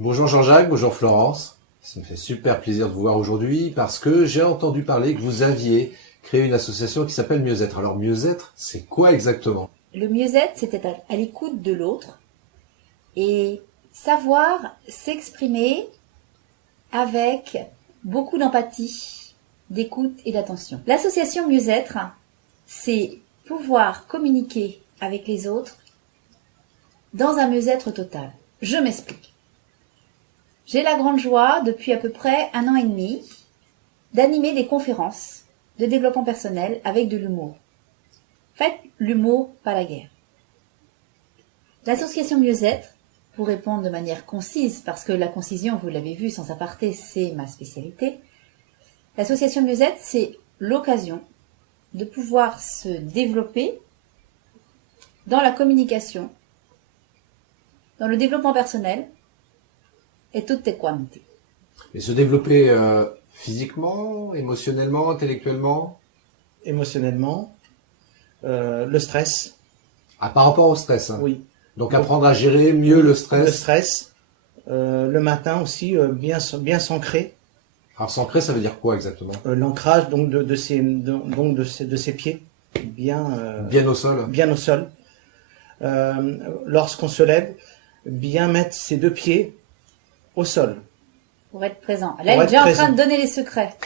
Bonjour Jean-Jacques, bonjour Florence. Ça me fait super plaisir de vous voir aujourd'hui parce que j'ai entendu parler que vous aviez créé une association qui s'appelle Mieux-être. Alors Mieux-être, c'est quoi exactement? Le mieux-être, c'est être à l'écoute de l'autre et savoir s'exprimer avec beaucoup d'empathie, d'écoute et d'attention. L'association Mieux-être, c'est pouvoir communiquer avec les autres dans un mieux-être total. Je m'explique. J'ai la grande joie, depuis à peu près 1 an et demi, d'animer des conférences de développement personnel avec de l'humour. Faites l'humour, pas la guerre. L'association Mieux-être, pour répondre de manière concise, parce que la concision, vous l'avez vu sans aparté, c'est ma spécialité. L'association Mieux-être, c'est l'occasion de pouvoir se développer dans la communication, dans le développement personnel et toutes tes qualités. Et se développer physiquement, émotionnellement, intellectuellement? Émotionnellement, le stress. Ah, par rapport au stress, hein. Oui. Donc apprendre à gérer mieux le stress. Le stress. Le matin aussi, bien s'ancrer. Alors s'ancrer, ça veut dire quoi exactement? L'ancrage donc de ses pieds, Bien au sol. bien au sol. Lorsqu'on se lève, bien mettre ses 2 pieds au sol. Pour être présent. Là, elle est déjà en train de donner les secrets.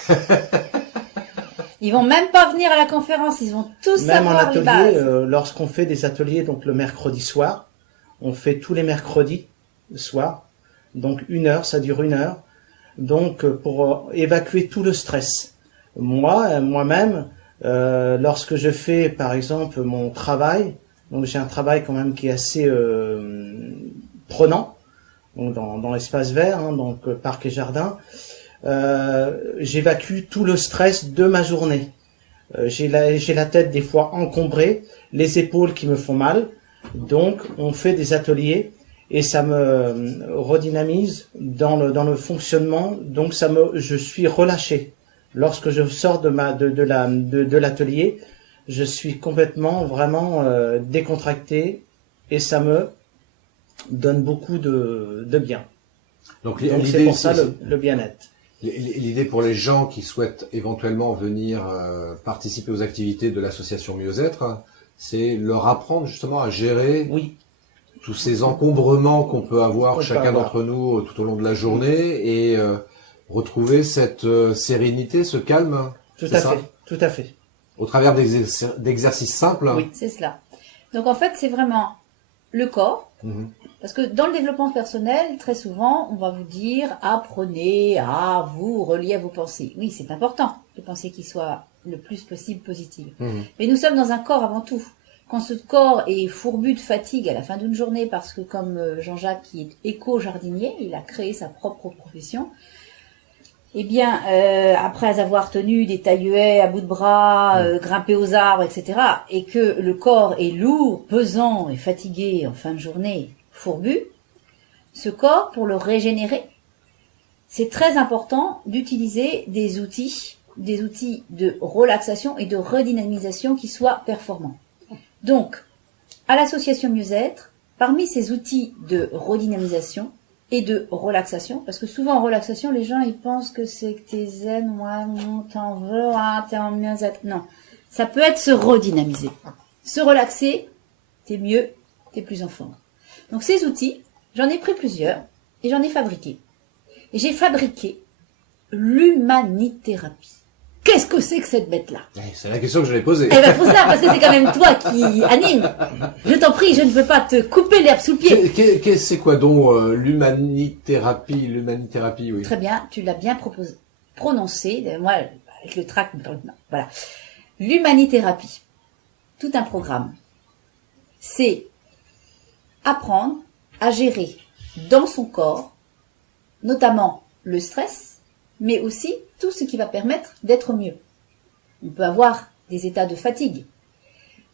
Ils vont même pas venir à la conférence, ils vont tous Même en savoir les atelier, bases. lorsqu'on fait des ateliers, donc le mercredi soir, on fait tous les mercredis soir, donc 1 heure, ça dure 1 heure, donc pour évacuer tout le stress. Moi-même, lorsque je fais par exemple mon travail, donc j'ai un travail quand même qui est assez prenant, donc dans l'espace vert, hein, donc parc et jardin, j'évacue tout le stress de ma journée. J'ai la tête des fois encombrée, les épaules qui me font mal, donc on fait des ateliers et ça me redynamise dans le fonctionnement, donc je suis relâché. Lorsque je sors de l'atelier, je suis complètement vraiment décontracté et ça me donne beaucoup de bien. Donc C'est pour ça le bien-être. L'idée pour les gens qui souhaitent éventuellement venir participer aux activités de l'association Mieux-être, c'est leur apprendre justement à gérer tous ces encombrements qu'on peut avoir chacun d'entre nous tout au long de la journée et retrouver cette sérénité, ce calme. Tout à fait. Au travers d'exercices simples. Oui, c'est cela. Donc en fait, c'est vraiment le corps. Parce que dans le développement personnel, très souvent, on va vous dire, apprenez à vous relier à vos pensées. Oui, c'est important, les pensées qui soient le plus possible positives. Mais nous sommes dans un corps avant tout. Quand ce corps est fourbu de fatigue à la fin d'une journée, parce que comme Jean-Jacques qui est éco-jardinier, il a créé sa propre profession, eh bien, après avoir tenu des taille-haie à bout de bras, grimpé aux arbres, etc., et que le corps est lourd, pesant et fatigué en fin de journée, fourbu, ce corps, pour le régénérer, c'est très important d'utiliser des outils de relaxation et de redynamisation qui soient performants. Donc, à l'association Mieux-être, parmi ces outils de redynamisation et de relaxation, parce que souvent en relaxation, les gens ils pensent que c'est que t'es zen, ouais, non, t'en veux, ah, t'es en mieux-être. Non, ça peut être se redynamiser. Se relaxer, t'es mieux, t'es plus en forme. Donc ces outils, j'en ai pris plusieurs et j'en ai fabriqué. Et j'ai fabriqué l'humanithérapie. Qu'est-ce que c'est que cette bête-là? C'est la question que je vais poser. Eh ben, faut ça, parce que c'est quand même toi qui anime. Je t'en prie, je ne veux pas te couper l'herbe sous le pied. C'est quoi donc l'humanithérapie, oui. Très bien, tu l'as bien prononcé. Moi, avec le trac, voilà. L'humanithérapie, tout un programme. C'est apprendre à gérer dans son corps, notamment le stress, mais aussi tout ce qui va permettre d'être mieux. On peut avoir des états de fatigue,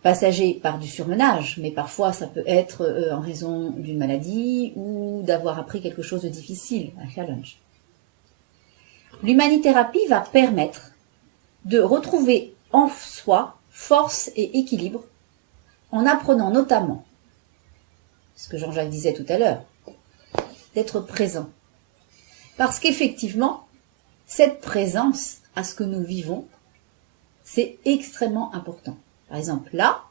passagers par du surmenage, mais parfois ça peut être en raison d'une maladie ou d'avoir appris quelque chose de difficile, un challenge. L'humanithérapie va permettre de retrouver en soi force et équilibre en apprenant notamment, ce que Jean-Jacques disait tout à l'heure, d'être présent. Parce qu'effectivement, cette présence à ce que nous vivons, c'est extrêmement important. Par exemple, là,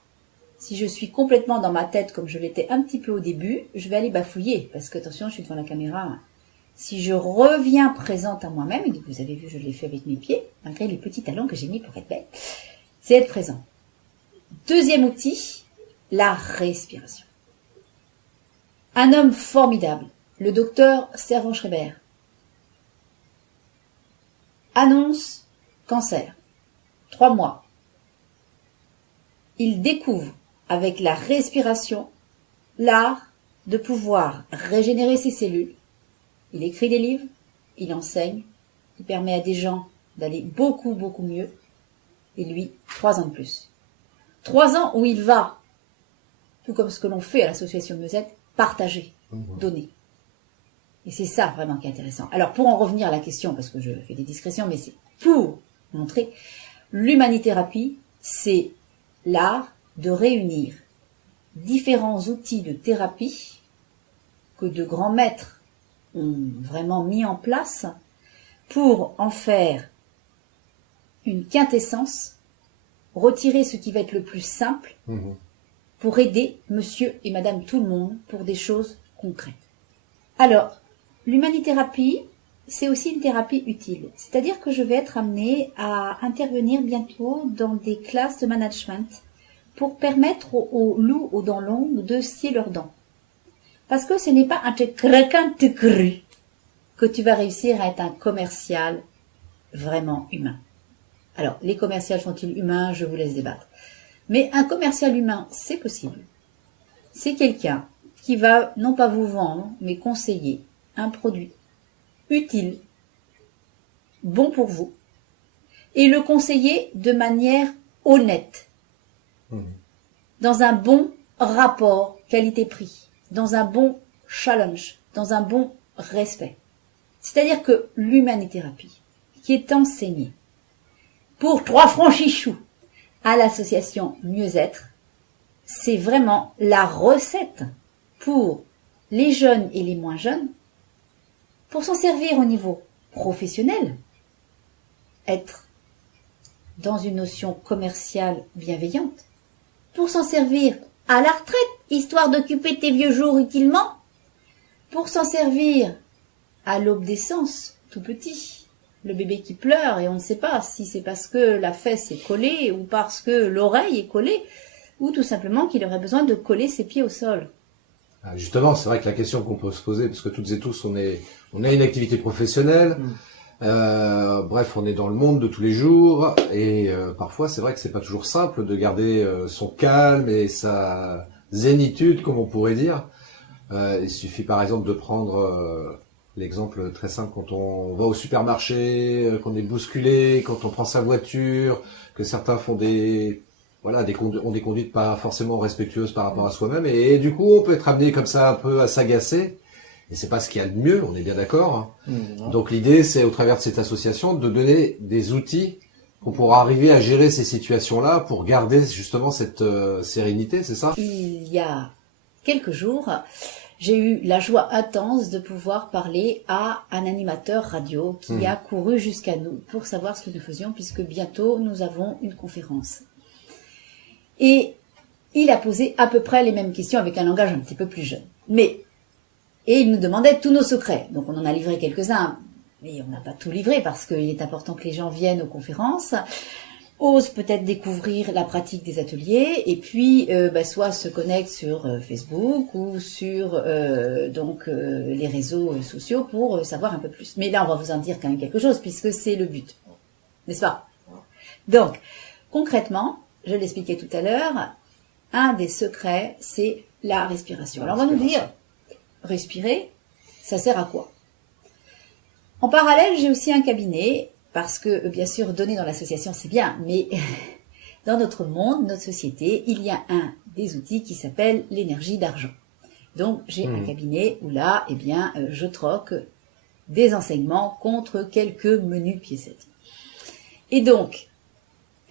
si je suis complètement dans ma tête comme je l'étais un petit peu au début, je vais aller bafouiller. Parce que, attention, je suis devant la caméra. Si je reviens présente à moi-même, et vous avez vu, je l'ai fait avec mes pieds, malgré les petits talons que j'ai mis pour être belle, c'est être présent. Deuxième outil, la respiration. Un homme formidable, le docteur Servan-Schreiber, annonce cancer, 3 mois. Il découvre avec la respiration l'art de pouvoir régénérer ses cellules. Il écrit des livres, il enseigne, il permet à des gens d'aller beaucoup, beaucoup mieux. Et lui, 3 ans de plus. 3 ans où il va, tout comme ce que l'on fait à l'association Mieux-être, partager, donner. Et c'est ça vraiment qui est intéressant. Alors pour en revenir à la question, parce que je fais des discrétions, mais c'est pour montrer, l'humanithérapie, c'est l'art de réunir différents outils de thérapie que de grands maîtres ont vraiment mis en place pour en faire une quintessence, retirer ce qui va être le plus simple pour aider monsieur et madame tout le monde pour des choses concrètes. Alors, l'humanithérapie, c'est aussi une thérapie utile. C'est-à-dire que je vais être amenée à intervenir bientôt dans des classes de management pour permettre aux loups aux dents longues de scier leurs dents. Parce que ce n'est pas un que tu vas réussir à être un commercial vraiment humain. Alors, les commerciaux sont-ils humains? Je vous laisse débattre. Mais un commercial humain, c'est possible. C'est quelqu'un qui va non pas vous vendre, mais conseiller un produit utile, bon pour vous, et le conseiller de manière honnête, dans un bon rapport qualité-prix, dans un bon challenge, dans un bon respect. C'est-à-dire que l'humanithérapie, qui est enseignée pour 3 francs chichous à l'association Mieux-être, c'est vraiment la recette pour les jeunes et les moins jeunes, pour s'en servir au niveau professionnel, être dans une notion commerciale bienveillante, pour s'en servir à la retraite, histoire d'occuper tes vieux jours utilement, pour s'en servir à l'aube des sens, tout petit, le bébé qui pleure et on ne sait pas si c'est parce que la fesse est collée ou parce que l'oreille est collée, ou tout simplement qu'il aurait besoin de coller ses pieds au sol. Justement, c'est vrai que la question qu'on peut se poser, parce que toutes et tous, on a une activité professionnelle, bref, on est dans le monde de tous les jours, et parfois, c'est vrai que c'est pas toujours simple de garder son calme et sa zénitude, comme on pourrait dire. Il suffit par exemple de prendre l'exemple très simple quand on va au supermarché, qu'on est bousculé, quand on prend sa voiture, que certains font ont des conduites pas forcément respectueuses par rapport à soi-même, et du coup on peut être amené comme ça un peu à s'agacer, et c'est pas ce qu'il y a de mieux, on est bien d'accord. Donc l'idée c'est au travers de cette association de donner des outils pour pouvoir arriver à gérer ces situations-là, pour garder justement cette sérénité, c'est ça? Il y a quelques jours, j'ai eu la joie intense de pouvoir parler à un animateur radio qui a couru jusqu'à nous pour savoir ce que nous faisions, puisque bientôt nous avons une conférence. Et il a posé à peu près les mêmes questions avec un langage un petit peu plus jeune. Et il nous demandait tous nos secrets. Donc on en a livré quelques-uns, mais on n'a pas tout livré parce qu'il est important que les gens viennent aux conférences, osent peut-être découvrir la pratique des ateliers, et puis soit se connectent sur Facebook ou sur les réseaux sociaux pour savoir un peu plus. Mais là, on va vous en dire quand même quelque chose, puisque c'est le but, n'est-ce pas? Donc, concrètement, je l'expliquais tout à l'heure, un des secrets, c'est la respiration. Alors on va nous dire, respirer, ça sert à quoi? En parallèle, j'ai aussi un cabinet, parce que bien sûr, donner dans l'association, c'est bien, mais dans notre monde, notre société, il y a un des outils qui s'appelle l'énergie d'argent. Donc j'ai un cabinet où là, je troque des enseignements contre quelques menus piécettes. Et donc,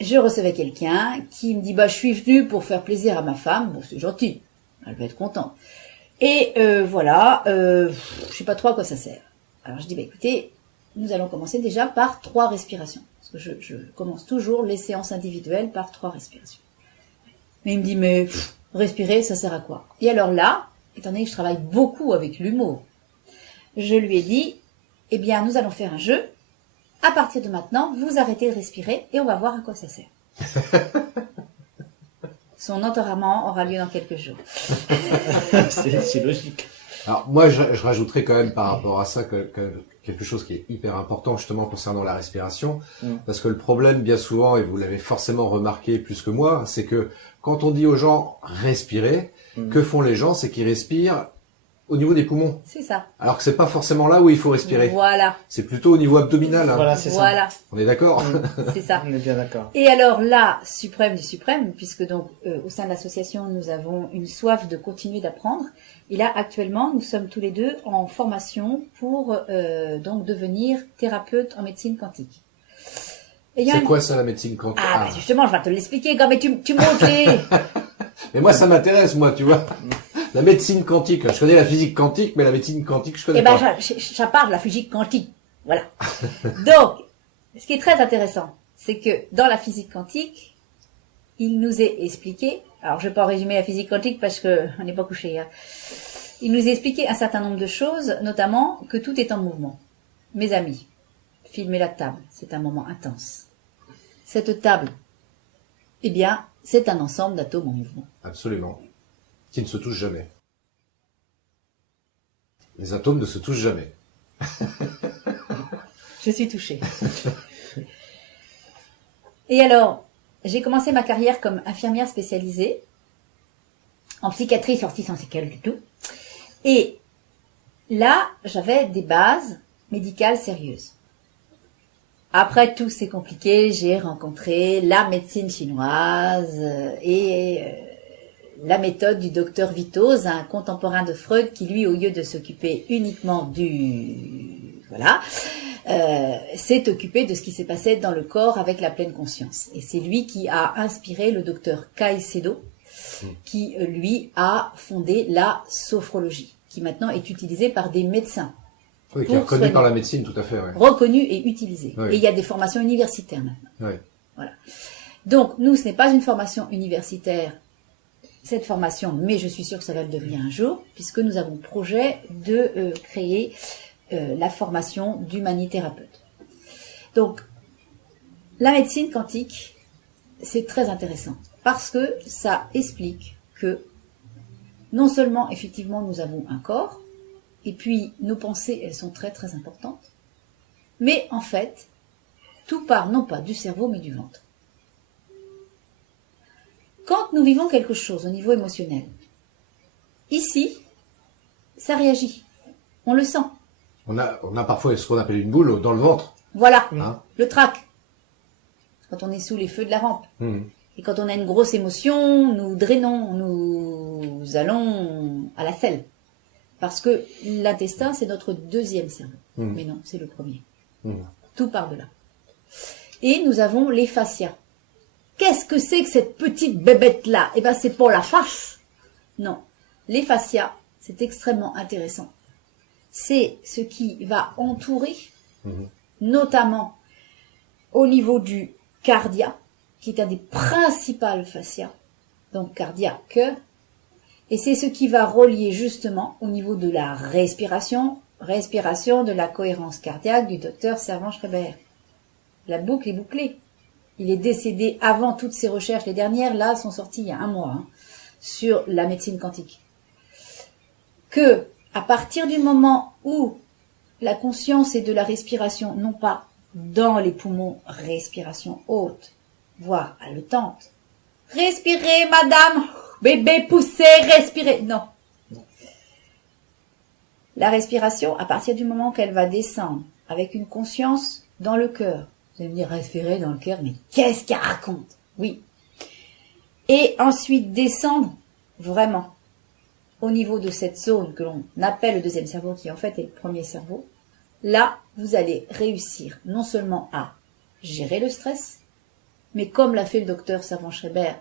je recevais quelqu'un qui me dit, je suis venu pour faire plaisir à ma femme. Bon, c'est gentil, elle va être contente. Et voilà, je sais pas trop à quoi ça sert. Alors je dis, bah écoutez, nous allons commencer déjà par 3 respirations. Parce que je commence toujours les séances individuelles par 3 respirations. Mais il me dit, mais respirer, ça sert à quoi? Et alors là, étant donné que je travaille beaucoup avec l'humour, je lui ai dit, eh bien, nous allons faire un jeu. À partir de maintenant, vous arrêtez de respirer et on va voir à quoi ça sert. Son enterrement aura lieu dans quelques jours. C'est logique. Alors moi, je rajouterais quand même par rapport à ça que quelque chose qui est hyper important justement concernant la respiration, parce que le problème bien souvent, et vous l'avez forcément remarqué plus que moi, c'est que quand on dit aux gens respirer, que font les gens? C'est qu'ils respirent au niveau des poumons. C'est ça. Alors que c'est pas forcément là où il faut respirer. Voilà. C'est plutôt au niveau abdominal. Hein. Voilà, c'est Voilà. ça. On est d'accord? C'est ça. On est bien d'accord. Et alors là, suprême du suprême, puisque donc au sein de l'association, nous avons une soif de continuer d'apprendre. Et là, actuellement, nous sommes tous les deux en formation pour donc devenir thérapeute en médecine quantique. C'est quoi ça, la médecine quantique? Ah, bah justement, je vais te l'expliquer. Mais tu montes les... Mais moi, ça m'intéresse, moi, tu vois. La médecine quantique, je connais la physique quantique, mais la médecine quantique, je connais pas. Je parle de la physique quantique. Voilà. Donc, ce qui est très intéressant, c'est que dans la physique quantique, il nous est expliqué, alors je ne vais pas résumer la physique quantique parce que on n'est pas couché, hein. Il nous a expliqué un certain nombre de choses, notamment que tout est en mouvement. Mes amis, filmez la table, c'est un moment intense. Cette table, eh bien, c'est un ensemble d'atomes en mouvement. Absolument. Qui ne se touchent jamais. Les atomes ne se touchent jamais. Je suis touchée. Et alors, j'ai commencé ma carrière comme infirmière spécialisée en psychiatrie sortie sans séquelles du tout. Et là, j'avais des bases médicales sérieuses. Après tout, c'est compliqué, j'ai rencontré la médecine chinoise et la méthode du docteur Vitoz, un contemporain de Freud qui, lui, au lieu de s'occuper uniquement du... Voilà, s'est occupé de ce qui s'est passé dans le corps avec la pleine conscience. Et c'est lui qui a inspiré le docteur Caicedo, qui, lui, a fondé la sophrologie, qui maintenant est utilisée par des médecins. Oui, qui est reconnu par la médecine, tout à fait. Ouais. Reconnu et utilisé. Oui. Et il y a des formations universitaires maintenant. Oui. Voilà. Donc, nous, ce n'est pas une formation universitaire, cette formation, mais je suis sûre que ça va le devenir un jour, puisque nous avons projet de créer la formation d'humanithérapeute. Donc, la médecine quantique, c'est très intéressant, parce que ça explique que non seulement, effectivement, nous avons un corps, et puis nos pensées, elles sont très très importantes, mais en fait, tout part non pas du cerveau, mais du ventre. Quand nous vivons quelque chose au niveau émotionnel, ici, ça réagit, on le sent. On a parfois ce qu'on appelle une boule dans le ventre. Voilà, Hein? le trac, quand on est sous les feux de la rampe. Et quand on a une grosse émotion, nous drainons, nous allons à la selle. Parce que l'intestin, c'est notre deuxième cerveau. Mais non, c'est le premier. Tout part de là. Et nous avons les fascias. Qu'est-ce que c'est que cette petite bébête-là? Eh bien, c'est pour la face. Non. Les fascias, c'est extrêmement intéressant. C'est ce qui va entourer, notamment au niveau du cardia, qui est un des principaux fascias. Donc, cardia, cœur. Et c'est ce qui va relier justement au niveau de la respiration de la cohérence cardiaque du docteur Servan-Schreiber. La boucle est bouclée. Il est décédé avant toutes ces recherches. Les dernières, là, sont sorties il y a un mois, sur la médecine quantique. Que, à partir du moment où la conscience est de la respiration, non pas dans les poumons, respiration haute, voire haletante. Respirez, madame! Bébé, poussez, respirez. Non. La respiration, à partir du moment qu'elle va descendre avec une conscience dans le cœur. Vous allez me dire, respirer dans le cœur, mais qu'est-ce qu'elle raconte? Oui. Et ensuite descendre vraiment au niveau de cette zone que l'on appelle le deuxième cerveau, qui en fait est le premier cerveau. Là, vous allez réussir non seulement à gérer le stress, mais comme l'a fait le docteur Servan-Schreiber,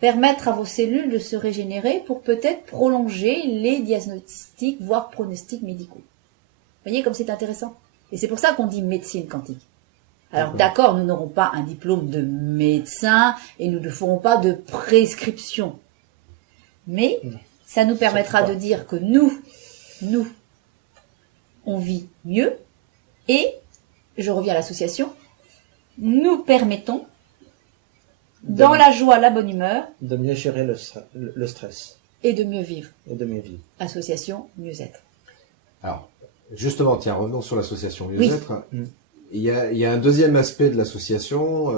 permettre à vos cellules de se régénérer pour peut-être prolonger les diagnostics, voire pronostics médicaux. Vous voyez comme c'est intéressant. Et c'est pour ça qu'on dit médecine quantique. Alors d'accord, nous n'aurons pas un diplôme de médecin et nous ne ferons pas de prescription. Mais ça nous permettra de dire que nous, on vit mieux et, je reviens à l'association, nous permettons, dans la joie, la bonne humeur, de mieux gérer le stress. Et de mieux vivre. Et de mieux vivre. Association mieux-être. Alors, justement, tiens, revenons sur l'association mieux-être. Oui. Il y a un deuxième aspect de l'association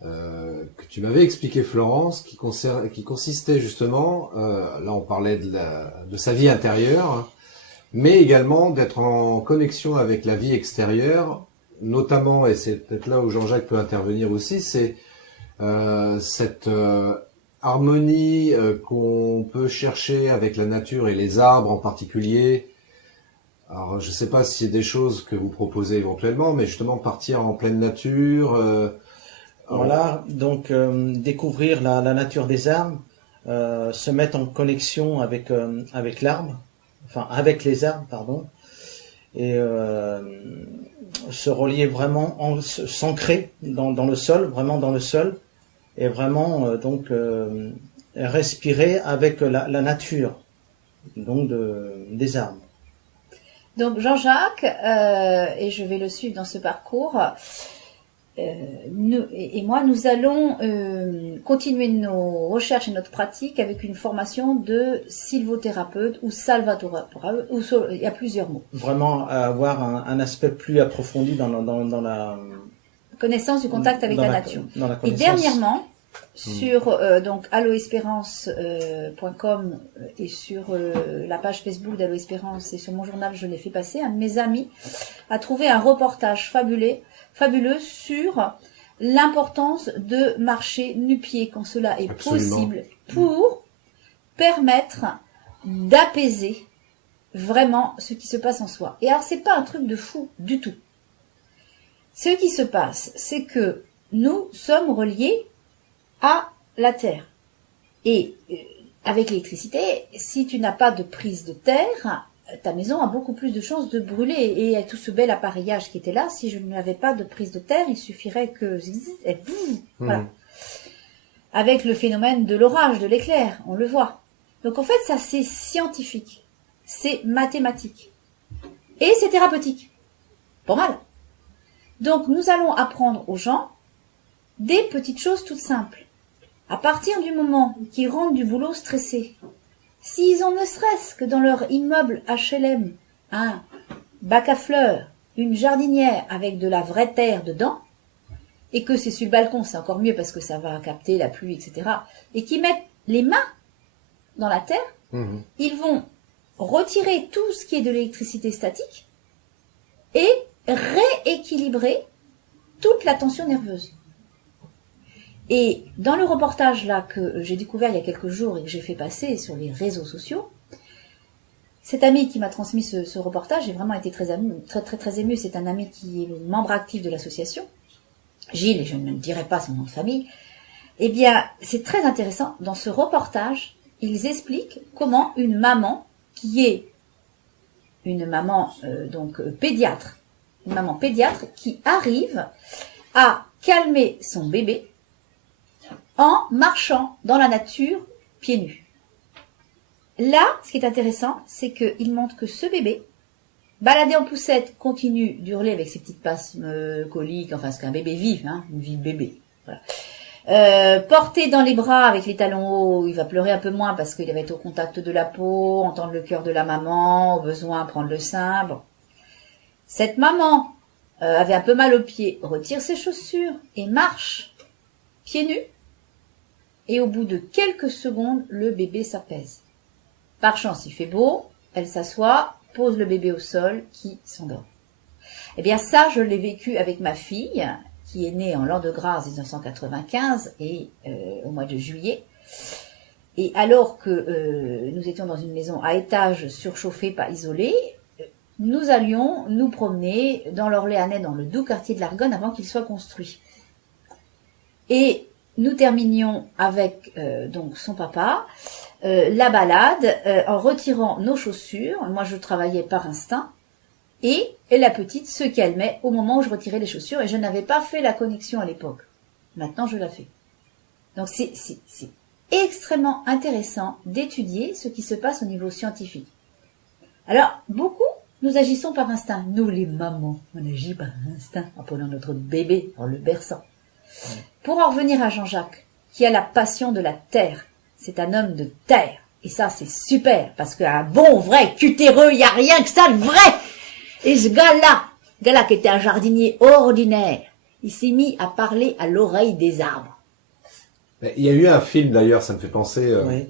que tu m'avais expliqué, Florence, qui consistait justement, là on parlait de sa vie intérieure, mais également d'être en connexion avec la vie extérieure, notamment, et c'est peut-être là où Jean-Jacques peut intervenir aussi, c'est cette harmonie qu'on peut chercher avec la nature et les arbres en particulier. Alors, je ne sais pas si c'est des choses que vous proposez éventuellement, mais justement partir en pleine nature. Voilà, donc découvrir la nature des arbres, se mettre en connexion avec l'arbre, enfin avec les arbres, pardon, et se relier vraiment, s'ancrer dans le sol, vraiment dans le sol, et vraiment donc respirer avec la nature, donc des arbres. Donc Jean-Jacques, et je vais le suivre dans ce parcours, nous allons continuer nos recherches et notre pratique avec une formation de sylvothérapeute ou salvathérapeute, il y a plusieurs mots. Vraiment avoir un aspect plus approfondi dans la connaissance du contact avec la nature. Et dernièrement, sur donc alloespérance.com et sur la page Facebook d'Allo Espérance et sur mon journal, je l'ai fait passer, un de mes amis a trouvé un reportage fabuleux sur l'importance de marcher nu-pieds quand cela est possible pour permettre d'apaiser vraiment ce qui se passe en soi. Et alors c'est pas un truc de fou du tout. Ce qui se passe, c'est que nous sommes reliés à la terre. Et avec l'électricité, si tu n'as pas de prise de terre, ta maison a beaucoup plus de chances de brûler. Et tout ce bel appareillage qui était là, si je n'avais pas de prise de terre, il suffirait que... Voilà. Avec le phénomène de l'orage, de l'éclair, on le voit. Donc en fait, ça c'est scientifique, c'est mathématique. Et c'est thérapeutique. Pas mal. Donc nous allons apprendre aux gens des petites choses toutes simples. À partir du moment qu'ils rentrent du boulot stressés, s'ils ont ne serait-ce que dans leur immeuble HLM un bac à fleurs, une jardinière avec de la vraie terre dedans, et que c'est sur le balcon, c'est encore mieux parce que ça va capter la pluie, etc., et qu'ils mettent les mains dans la terre, ils vont retirer tout ce qui est de l'électricité statique et rééquilibrer toute la tension nerveuse. Et dans le reportage là que j'ai découvert il y a quelques jours et que j'ai fait passer sur les réseaux sociaux, cet ami qui m'a transmis ce reportage, j'ai vraiment été très ému. C'est un ami qui est membre actif de l'association, Gilles, et je ne dirai pas son nom de famille. Eh bien, c'est très intéressant. Dans ce reportage, ils expliquent comment une maman qui est une maman pédiatre, qui arrive à calmer son bébé en marchant dans la nature pieds nus. Là, ce qui est intéressant, c'est qu'il montre que ce bébé, baladé en poussette, continue d'hurler avec ses petites spasmes coliques, enfin ce qu'un bébé vive, une vie de bébé. Voilà. Porté dans les bras avec les talons hauts, il va pleurer un peu moins parce qu'il va être au contact de la peau, entendre le cœur de la maman, au besoin prendre le sein. Bon. Cette maman avait un peu mal aux pieds, retire ses chaussures et marche pieds nus. Et au bout de quelques secondes, le bébé s'apaise. Par chance, il fait beau, elle s'assoit, pose le bébé au sol, qui s'endort. Eh bien ça, je l'ai vécu avec ma fille, qui est née en l'an de grâce 1995, et au mois de juillet. Et alors que nous étions dans une maison à étage surchauffée, pas isolée, nous allions nous promener dans l'Orléanais, dans le doux quartier de l'Argonne, avant qu'il soit construit. Et nous terminions avec donc son papa la balade en retirant nos chaussures. Moi, je travaillais par instinct. Et la petite, ce qu'elle met au moment où je retirais les chaussures. Et je n'avais pas fait la connexion à l'époque. Maintenant, je la fais. Donc, c'est extrêmement intéressant d'étudier ce qui se passe au niveau scientifique. Alors, beaucoup, nous agissons par instinct. Nous, les mamans, on agit par instinct en prenant notre bébé, en le berçant. Pour en revenir à Jean-Jacques, qui a la passion de la terre, c'est un homme de terre. Et ça, c'est super, parce qu'un bon, vrai cutéreux, il n'y a rien que ça de vrai. Et ce gars-là qui était un jardinier ordinaire, il s'est mis à parler à l'oreille des arbres. Il y a eu un film d'ailleurs, ça me fait penser... Oui.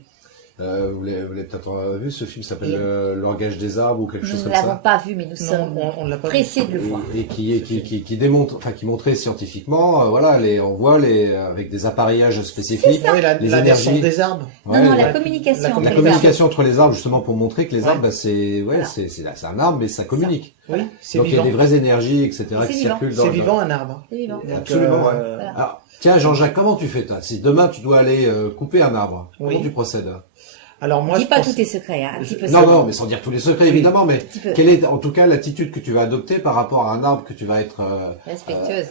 Vous l'avez peut-être vu, ce film s'appelle Le langage des arbres ou quelque chose comme ça. Nous ne l'avons pas vu, mais nous sommes pressés de le voir. Et qui démontre, enfin qui montrait scientifiquement, voilà, on voit avec des appareillages spécifiques, les énergies des arbres. Ouais, non, la communication. La communication entre les arbres, justement, pour montrer que les arbres, c'est un arbre, mais ça communique. Oui, c'est donc vivant. Il y a des vraies énergies, etc. qui circulent dans. C'est vivant un arbre. C'est vivant. Donc, absolument. Voilà. Alors, tiens, Jean-Jacques, comment tu fais toi? Si demain tu dois aller couper un arbre, comment tu procèdes? Alors moi, dis pas tous tes secrets, hein, un petit peu. Non, mais sans dire tous les secrets, évidemment, mais quelle est, en tout cas, l'attitude que tu vas adopter par rapport à un arbre que tu vas être, respectueuse.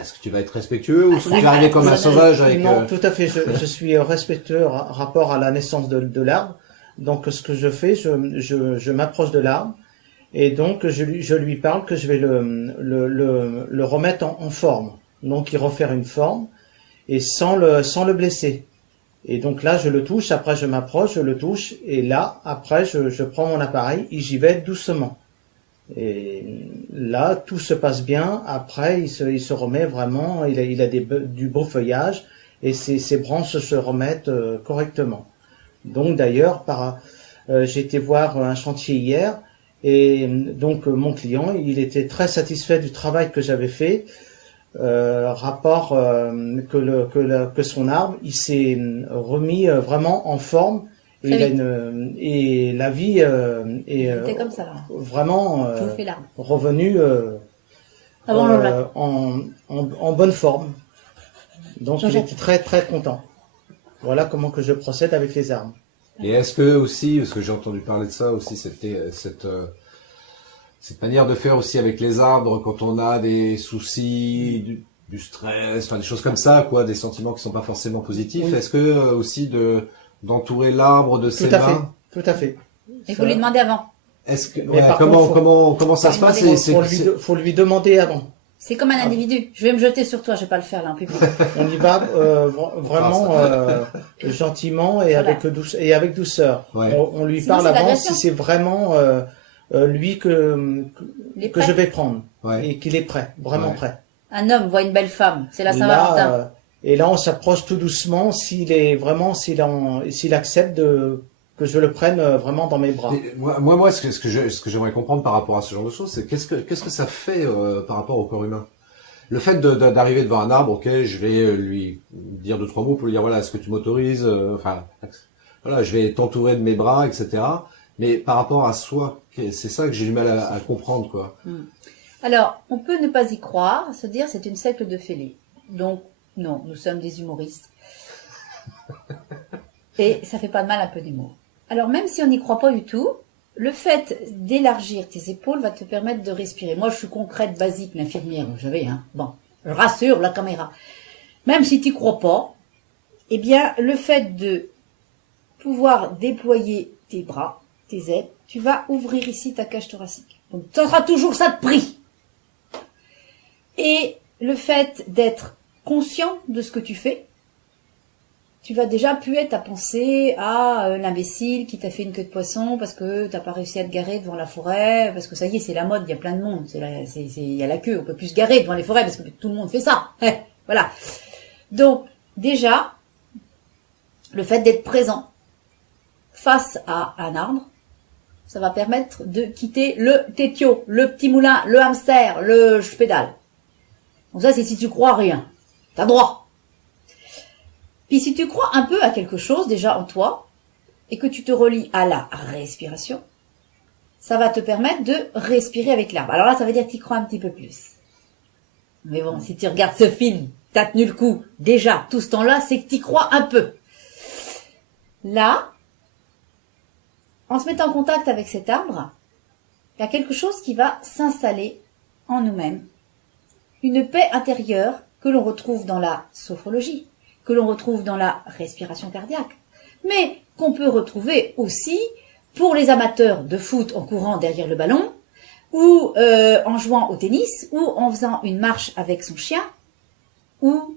Est-ce que tu vas être respectueux ou est-ce que tu vas arriver comme un sauvage avec, Non, tout à fait, je suis respectueux rapport à la naissance de l'arbre. Donc, ce que je fais, je m'approche de l'arbre et donc, je lui parle que je vais le remettre en forme. Donc, y refaire une forme et sans le blesser. Et donc là, je le touche, après je m'approche, je le touche, et là, après, je prends mon appareil et j'y vais doucement. Et là, tout se passe bien. Après, il se remet vraiment, il a du beau feuillage, et ses branches se remettent correctement. Donc d'ailleurs, j'ai été voir un chantier hier, et donc mon client, il était très satisfait du travail que j'avais fait. Rapport que son arbre il s'est remis vraiment en forme et la vie est comme ça, là. Vraiment revenue en bonne forme. Donc il était très très content. Voilà comment que je procède avec les arbres. Et est-ce que aussi, parce que j'ai entendu parler de ça aussi, cette manière de faire aussi avec les arbres quand on a des soucis, du stress, enfin des choses comme ça, quoi, des sentiments qui sont pas forcément positifs. Oui. Est-ce que aussi d'entourer l'arbre de ses mains? Tout à fait. Il faut lui demander avant. Est-ce que comment ça se passe? Faut lui demander avant. C'est comme un individu. Je vais me jeter sur toi, je vais pas le faire là en public. On y va vraiment gentiment et avec douceur. Ouais. On lui parle avant si c'est vraiment lui que je vais prendre et qu'il est prêt, vraiment prêt. Un homme voit une belle femme, c'est la Saint-Valentin. Et là, on s'approche tout doucement s'il accepte que je le prenne vraiment dans mes bras. Moi, ce que j'aimerais comprendre par rapport à ce genre de choses, c'est qu'est-ce que ça fait par rapport au corps humain. Le fait d'arriver devant un arbre, ok, je vais lui dire 2-3 mots pour lui dire voilà, est-ce que tu m'autorises, voilà, je vais t'entourer de mes bras, etc. Mais par rapport à soi, c'est ça que j'ai du mal à comprendre, quoi. Alors, on peut ne pas y croire, se dire c'est une secte de fêlés. Donc, non, nous sommes des humoristes. Et ça fait pas de mal un peu d'humour. Alors, même si on n'y croit pas du tout, le fait d'élargir tes épaules va te permettre de respirer. Moi, je suis concrète, basique, l'infirmière, vous savez, hein. Bon, je rassure la caméra. Même si tu n'y crois pas, eh bien, le fait de pouvoir déployer tes bras, tes ailes, tu vas ouvrir ici ta cage thoracique. Donc, tu auras toujours ça de prix. Et le fait d'être conscient de ce que tu fais, tu vas déjà plus être à penser à l'imbécile qui t'a fait une queue de poisson parce que t'as pas réussi à te garer devant la forêt, parce que ça y est, c'est la mode, il y a plein de monde, il y a la queue, on peut plus se garer devant les forêts parce que tout le monde fait ça. Voilà. Donc, déjà, le fait d'être présent face à un arbre, ça va permettre de quitter le tétio, le petit moulin, le hamster, le je pédale. Donc ça, c'est si tu crois à rien. T'as droit. Puis si tu crois un peu à quelque chose déjà en toi, et que tu te relis à la respiration, ça va te permettre de respirer avec l'arbre. Alors là, ça veut dire que tu y crois un petit peu plus. Mais bon, si tu regardes ce film, t'as tenu le coup. Déjà, tout ce temps-là, c'est que t'y crois un peu. Là, en se mettant en contact avec cet arbre, il y a quelque chose qui va s'installer en nous-mêmes. Une paix intérieure que l'on retrouve dans la sophrologie, que l'on retrouve dans la respiration cardiaque, mais qu'on peut retrouver aussi pour les amateurs de foot en courant derrière le ballon, ou en jouant au tennis, ou en faisant une marche avec son chien, ou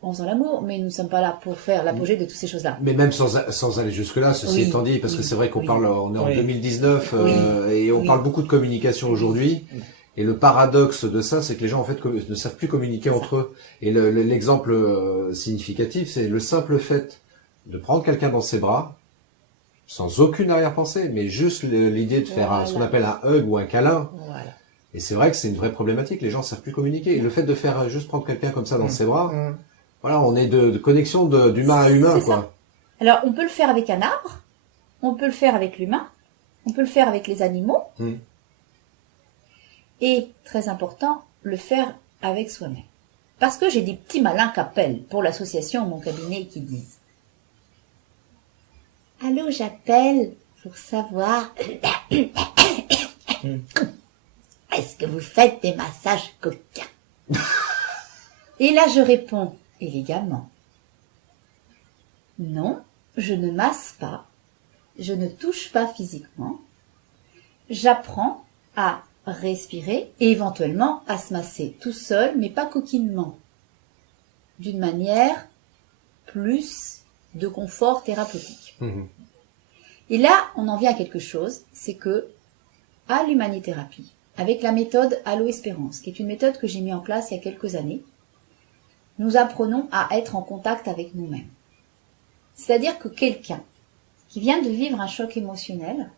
en faisant l'amour, mais nous ne sommes pas là pour faire l'apogée de toutes ces choses-là. Mais même sans aller jusque-là, ceci étant dit, parce que c'est vrai qu'on parle, on est en 2019, et on parle beaucoup de communication aujourd'hui, et le paradoxe de ça, c'est que les gens en fait ne savent plus communiquer entre eux. Et l'exemple significatif, c'est le simple fait de prendre quelqu'un dans ses bras, sans aucune arrière-pensée, mais juste l'idée de faire ce qu'on appelle un hug ou un câlin. Voilà. Et c'est vrai que c'est une vraie problématique, les gens savent plus communiquer. Et le fait de faire juste prendre quelqu'un comme ça dans ses bras, voilà, on est de connexion d'humain à humain, quoi. Ça. Alors, on peut le faire avec un arbre, on peut le faire avec l'humain, on peut le faire avec les animaux, et, très important, le faire avec soi-même. Parce que j'ai des petits malins qu'appellent pour l'association, mon cabinet, qui disent « Allô, j'appelle pour savoir est-ce que vous faites des massages coquins ?» Et là, je réponds élégamment « Non, je ne masse pas, je ne touche pas physiquement, j'apprends à respirer et éventuellement à se masser tout seul, mais pas coquinement, d'une manière plus de confort thérapeutique. » Et là, on en vient à quelque chose, c'est que à l'humanithérapie, avec la méthode Allo Espérance, qui est une méthode que j'ai mise en place il y a quelques années, nous apprenons à être en contact avec nous-mêmes. C'est-à-dire que quelqu'un qui vient de vivre un choc émotionnel,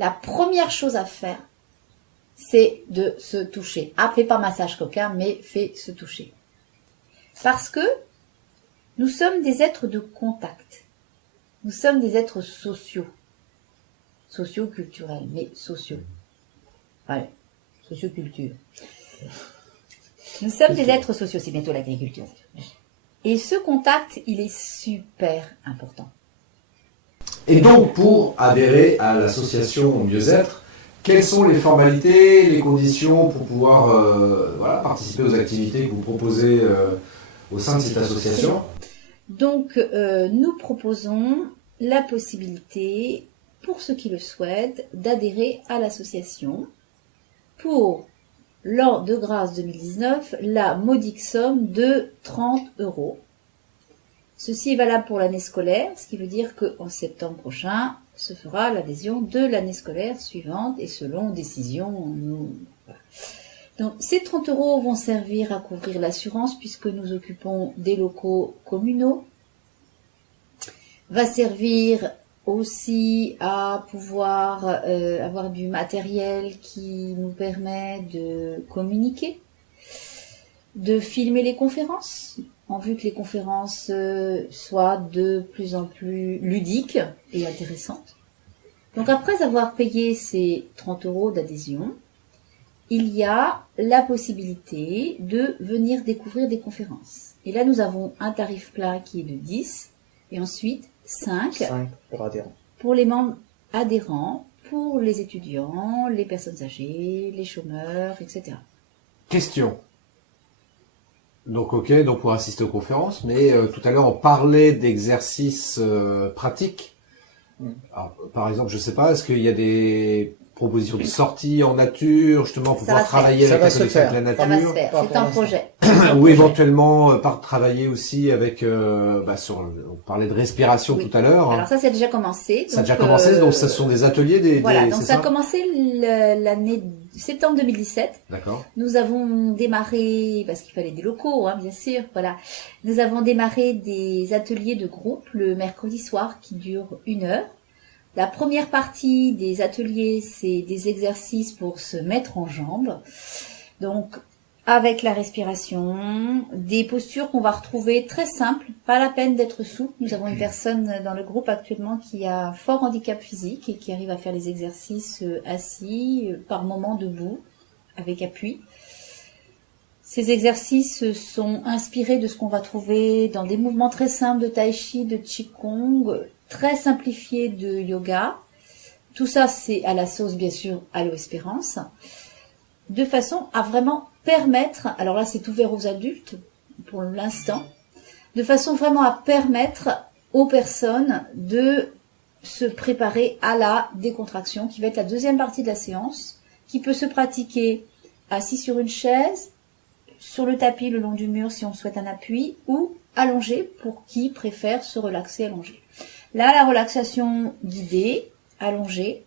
la première chose à faire, c'est de se toucher. Ah, fais pas massage coquin, mais fais se toucher. Parce que nous sommes des êtres de contact. Nous sommes des êtres sociaux. Socio-culturels, mais sociaux. Allez, socioculture. Nous sommes des êtres sociaux, c'est bientôt l'agriculture. Et ce contact, il est super important. Et donc, pour adhérer à l'association Mieux-être, quelles sont les formalités, les conditions pour pouvoir participer aux activités que vous proposez au sein de cette association? Donc, nous proposons la possibilité, pour ceux qui le souhaitent, d'adhérer à l'association pour, l'an de grâce 2019, la modique somme de 30 €. Ceci est valable pour l'année scolaire, ce qui veut dire qu'en septembre prochain, se fera l'adhésion de l'année scolaire suivante et selon décision. Donc ces 30 € vont servir à couvrir l'assurance puisque nous occupons des locaux communaux. Va servir aussi à pouvoir avoir du matériel qui nous permet de communiquer, de filmer les conférences, en vue que les conférences soient de plus en plus ludiques et intéressantes. Donc après avoir payé ces 30 € d'adhésion, il y a la possibilité de venir découvrir des conférences. Et là, nous avons un tarif plat qui est de 10, et ensuite 5 pour adhérents. Pour les membres adhérents, pour les étudiants, les personnes âgées, les chômeurs, etc. Question. Donc donc pour assister aux conférences, mais tout à l'heure on parlait d'exercices pratiques. Alors, par exemple, je sais pas, est-ce qu'il y a des propositions de sortie en nature, justement, pour pouvoir travailler avec la connexion avec la nature? Ça va se faire, c'est un projet. Ou éventuellement travailler aussi avec, on parlait de respiration tout à l'heure. Alors ça, c'est déjà commencé. Ça a déjà commencé, donc ce sont des ateliers, voilà, donc ça a commencé l'année septembre 2017. D'accord. Nous avons démarré, parce qu'il fallait des locaux, bien sûr, voilà. Nous avons démarré des ateliers de groupe le mercredi soir qui durent 1 heure. La première partie des ateliers, c'est des exercices pour se mettre en jambes. Donc, avec la respiration, des postures qu'on va retrouver très simples, pas la peine d'être souple. Nous avons une personne dans le groupe actuellement qui a un fort handicap physique et qui arrive à faire les exercices assis, par moments debout, avec appui. Ces exercices sont inspirés de ce qu'on va trouver dans des mouvements très simples de tai chi, de qigong, très simplifiés de yoga. Tout ça, c'est à la sauce, bien sûr, Allo Espérance, de façon à vraiment permettre, alors là, c'est ouvert aux adultes pour l'instant, de façon vraiment à permettre aux personnes de se préparer à la décontraction, qui va être la deuxième partie de la séance, qui peut se pratiquer assis sur une chaise, sur le tapis le long du mur si on souhaite un appui, ou allongé pour qui préfère se relaxer allongé. Là, la relaxation guidée, allongée,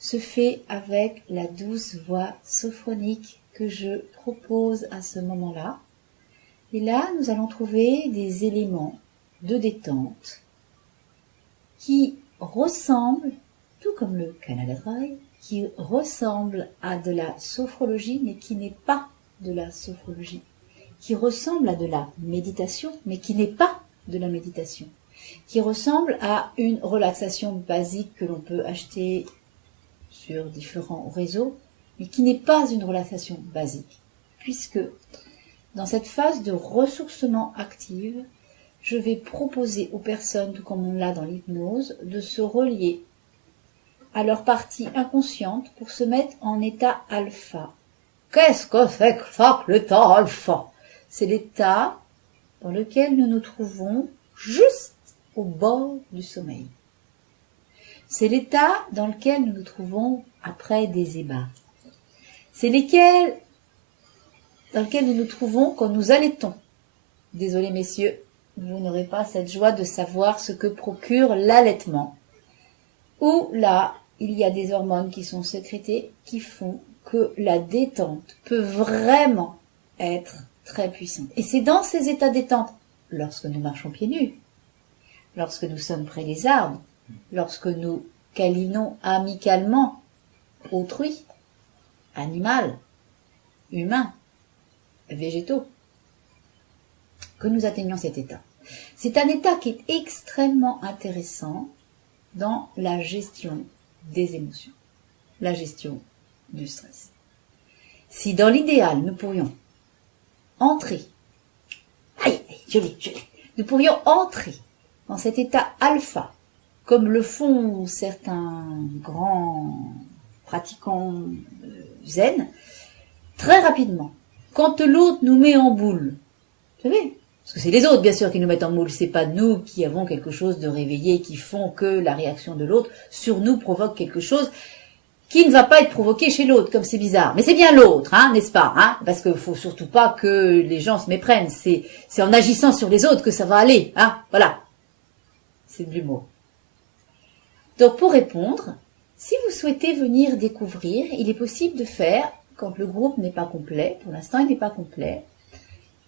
se fait avec la douce voix sophronique que je propose à ce moment-là. Et là, nous allons trouver des éléments de détente qui ressemblent, tout comme le Canada Dry, qui ressemble à de la sophrologie, mais qui n'est pas de la sophrologie, qui ressemble à de la méditation, mais qui n'est pas de la méditation, qui ressemble à une relaxation basique que l'on peut acheter sur différents réseaux, mais qui n'est pas une relaxation basique, puisque dans cette phase de ressourcement active, je vais proposer aux personnes, tout comme on l'a dans l'hypnose, de se relier à leur partie inconsciente pour se mettre en état alpha. Qu'est-ce que c'est que ça, l'état alpha? C'est l'état dans lequel nous nous trouvons juste au bord du sommeil. C'est l'état dans lequel nous nous trouvons après des ébats. C'est dans lequel nous nous trouvons quand nous allaitons. Désolé messieurs, vous n'aurez pas cette joie de savoir ce que procure l'allaitement. Où là, il y a des hormones qui sont sécrétées qui font que la détente peut vraiment être très puissante. Et c'est dans ces états de détente, lorsque nous marchons pieds nus, lorsque nous sommes près des arbres, lorsque nous câlinons amicalement autrui, animal, humain, végétaux, que nous atteignons cet état. C'est un état qui est extrêmement intéressant dans la gestion des émotions, la gestion du stress. Si dans l'idéal, nous pourrions entrer, nous pourrions entrer dans cet état alpha, comme le font certains grands pratiquants zen, très rapidement, quand l'autre nous met en boule, vous savez, parce que c'est les autres, bien sûr, qui nous mettent en moule. C'est pas nous qui avons quelque chose de réveillé, qui font que la réaction de l'autre sur nous provoque quelque chose qui ne va pas être provoqué chez l'autre, comme c'est bizarre. Mais c'est bien l'autre, hein, n'est-ce pas, hein, parce qu'il faut surtout pas que les gens se méprennent. C'est en agissant sur les autres que ça va aller, hein, voilà. C'est de l'humour. Donc, pour répondre, si vous souhaitez venir découvrir, il est possible de faire, quand le groupe n'est pas complet, pour l'instant il n'est pas complet,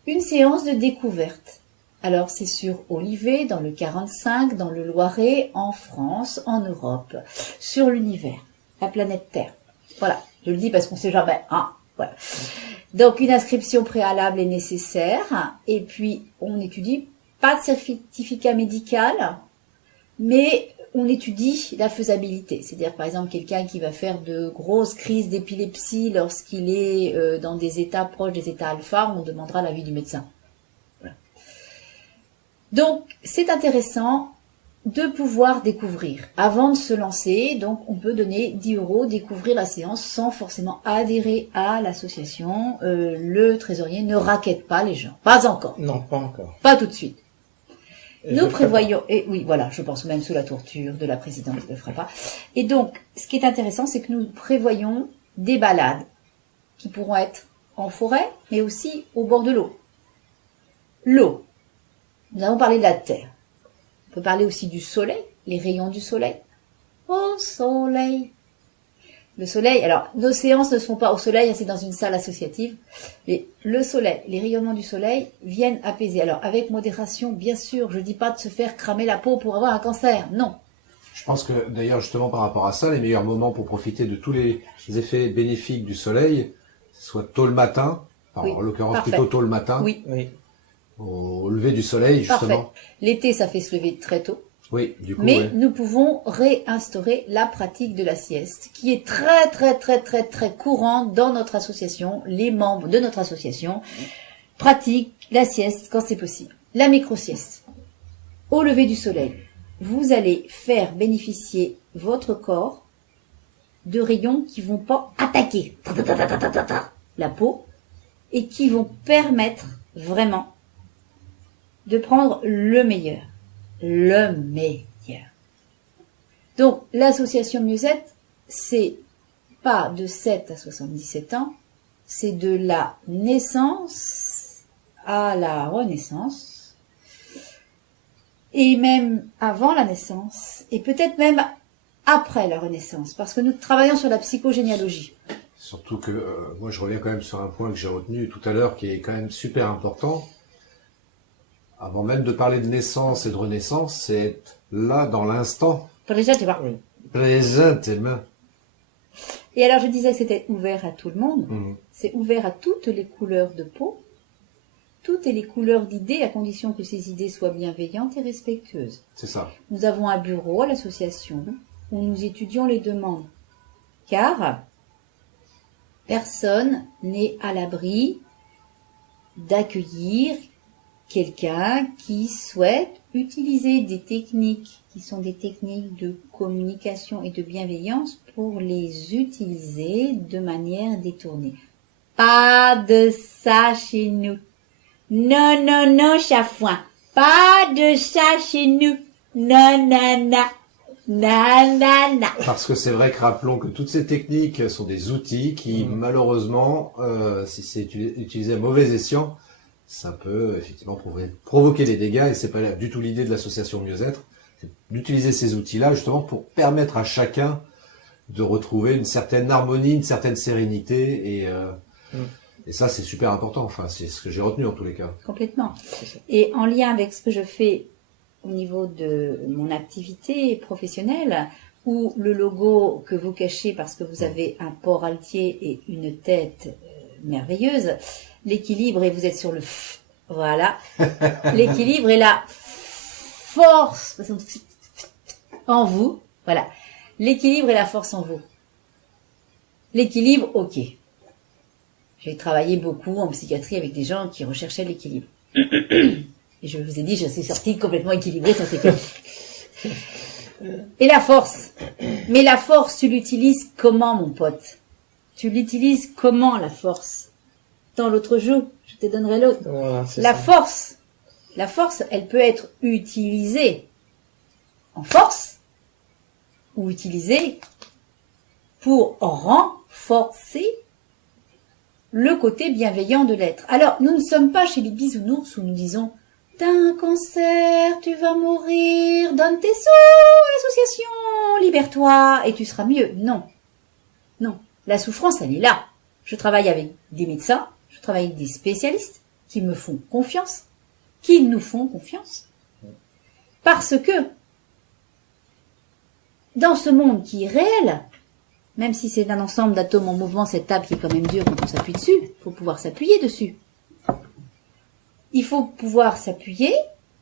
une séance de découverte. Alors, c'est sur Olivet, dans le 45, dans le Loiret, en France, en Europe, sur l'univers, la planète Terre. Voilà, je le dis parce qu'on ne sait jamais, hein, voilà. Donc, une inscription préalable est nécessaire, et puis on étudie, pas de certificat médical, mais on étudie la faisabilité. C'est-à-dire, par exemple, quelqu'un qui va faire de grosses crises d'épilepsie lorsqu'il est dans des états proches des états alpha, on demandera l'avis du médecin. Voilà. Donc, c'est intéressant de pouvoir découvrir. Avant de se lancer, donc, on peut donner 10 €, découvrir la séance sans forcément adhérer à l'association. Le trésorier ne raquette pas les gens. Pas encore. Non, pas encore. Pas tout de suite. Nous prévoyons, et oui, voilà, je pense même sous la torture de la présidente, je ne le ferai pas. Et donc, ce qui est intéressant, c'est que nous prévoyons des balades qui pourront être en forêt, mais aussi au bord de l'eau. L'eau. Nous avons parlé de la terre. On peut parler aussi du soleil, les rayons du soleil. Au soleil. Le soleil, alors, nos séances ne se font pas au soleil, c'est dans une salle associative, mais le soleil, les rayonnements du soleil viennent apaiser. Alors, avec modération, bien sûr, je dis pas de se faire cramer la peau pour avoir un cancer, non. Je pense que, d'ailleurs, justement, par rapport à ça, les meilleurs moments pour profiter de tous les effets bénéfiques du soleil, soit tôt le matin, enfin, en l'occurrence plutôt tôt le matin, oui. Au lever du soleil, justement. Parfait. L'été, ça fait se lever très tôt. Oui, du coup, mais nous pouvons réinstaurer la pratique de la sieste, qui est très, très, très, très, très courante dans notre association. Les membres de notre association pratiquent la sieste quand c'est possible. La micro-sieste. Au lever du soleil, vous allez faire bénéficier votre corps de rayons qui vont pas attaquer la peau et qui vont permettre vraiment de prendre le meilleur. Le meilleur. Donc, l'association Mieux-être, c'est pas de 7 à 77 ans, c'est de la naissance à la renaissance, et même avant la naissance, et peut-être même après la renaissance, parce que nous travaillons sur la psychogénéalogie. Surtout que, moi je reviens quand même sur un point que j'ai retenu tout à l'heure, qui est quand même super important. Avant même de parler de naissance et de renaissance, c'est être là dans l'instant. Présentement. Et alors je disais que c'était ouvert à tout le monde. C'est ouvert à toutes les couleurs de peau, toutes les couleurs d'idées, à condition que ces idées soient bienveillantes et respectueuses. C'est ça. Nous avons un bureau à l'association où nous étudions les demandes. Car personne n'est à l'abri d'accueillir quelqu'un qui souhaite utiliser des techniques qui sont des techniques de communication et de bienveillance pour les utiliser de manière détournée. Pas de ça chez nous. Non, non, non, chafouin. Pas de ça chez nous. Non, non, non. Non, non, non. Parce que c'est vrai que rappelons que toutes ces techniques sont des outils qui, malheureusement, si c'est utilisé à mauvais escient, ça peut effectivement provoquer des dégâts, et c'est pas du tout l'idée de l'association Mieux-être, c'est d'utiliser ces outils-là justement pour permettre à chacun de retrouver une certaine harmonie, une certaine sérénité, et ça c'est super important, enfin c'est ce que j'ai retenu en tous les cas. Complètement. Et en lien avec ce que je fais au niveau de mon activité professionnelle, où le logo que vous cachez parce que vous avez un port altier et une tête merveilleuse, l'équilibre, et vous êtes sur le voilà, l'équilibre et la force en vous, voilà, l'équilibre et la force en vous. L'équilibre, ok. J'ai travaillé beaucoup en psychiatrie avec des gens qui recherchaient l'équilibre. Et je vous ai dit, je suis sortie complètement équilibrée, ça c'est clair. Et la force. Mais la force, tu l'utilises comment, mon pote? Tu l'utilises comment, la force? Dans l'autre joue, je te donnerai l'autre. Voilà, la force, elle peut être utilisée en force ou utilisée pour renforcer le côté bienveillant de l'être. Alors, nous ne sommes pas chez les bisounours où nous disons « T'as un cancer, tu vas mourir, donne tes sous à l'association, libère-toi et tu seras mieux. » Non. Non. La souffrance, elle est là. Je travaille avec des médecins, je travaille avec des spécialistes qui me font confiance, qui nous font confiance. Parce que dans ce monde qui est réel, même si c'est un ensemble d'atomes en mouvement, cette table qui est quand même dure quand on s'appuie dessus, il faut pouvoir s'appuyer dessus. Il faut pouvoir s'appuyer,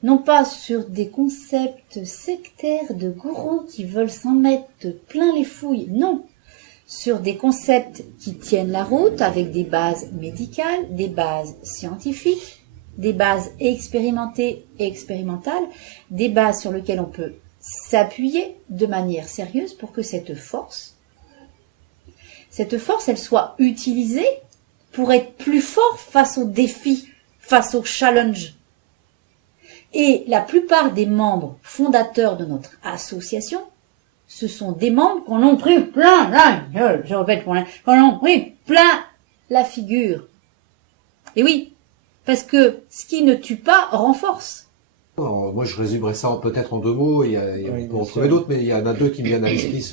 non pas sur des concepts sectaires de gourous qui veulent s'en mettre plein les fouilles, non. Sur des concepts qui tiennent la route avec des bases médicales, des bases scientifiques, des bases expérimentées et expérimentales, des bases sur lesquelles on peut s'appuyer de manière sérieuse pour que cette force, elle soit utilisée pour être plus fort face aux défis, face aux challenges. Et la plupart des membres fondateurs de notre association, ce sont des membres qu'on a pris plein la gueule, je répète, qu'on a pris plein la figure. Et oui, parce que ce qui ne tue pas renforce. Alors, moi, je résumerais ça peut-être en 2 mots. On peut en trouver d'autres, mais il y en a 2 qui me viennent à l'esprit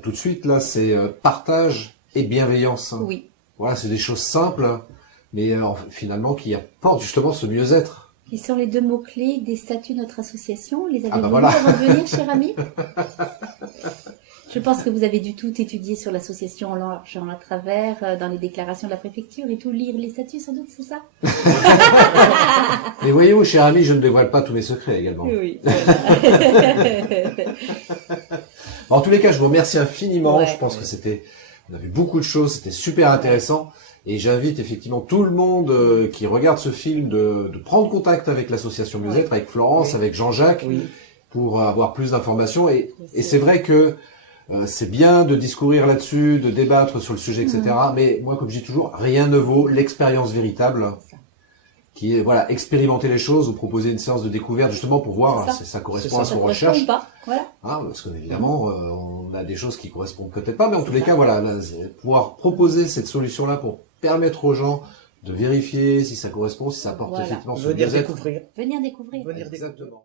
tout de suite. Là, c'est partage et bienveillance. Oui. Voilà, c'est des choses simples, mais finalement qui apportent justement ce mieux-être. Qui sont les 2 mots-clés des statuts de notre association. Les avez-vous voilà. avant de venir, cher ami? Je pense que vous avez dû tout étudier sur l'association en large, en à travers, dans les déclarations de la préfecture et tout lire les statuts, sans doute, c'est ça? Mais voyez-vous, cher ami, je ne dévoile pas tous mes secrets également. Oui. En tous les cas, je vous remercie infiniment. Ouais. Je pense que on a vu beaucoup de choses, c'était super intéressant. Et j'invite effectivement tout le monde qui regarde ce film de prendre contact avec l'association Mieux-être, avec Florence, avec Jean-Jacques, pour avoir plus d'informations. Et c'est vrai que c'est bien de discourir là-dessus, de débattre sur le sujet, etc. Mais moi, comme je dis toujours, rien ne vaut l'expérience véritable, qui est, voilà, expérimenter les choses, vous proposer une séance de découverte justement pour voir si ça correspond à ce qu'on recherche. Ou pas. Voilà. Hein, parce que évidemment, on a des choses qui correspondent peut-être pas, mais en tous les cas, voilà, là, pouvoir proposer cette solution-là pour permettre aux gens de vérifier si ça correspond, si ça apporte effectivement ce Venir bien-être. découvrir. Venir découvrir. Venir découvrir. Exactement.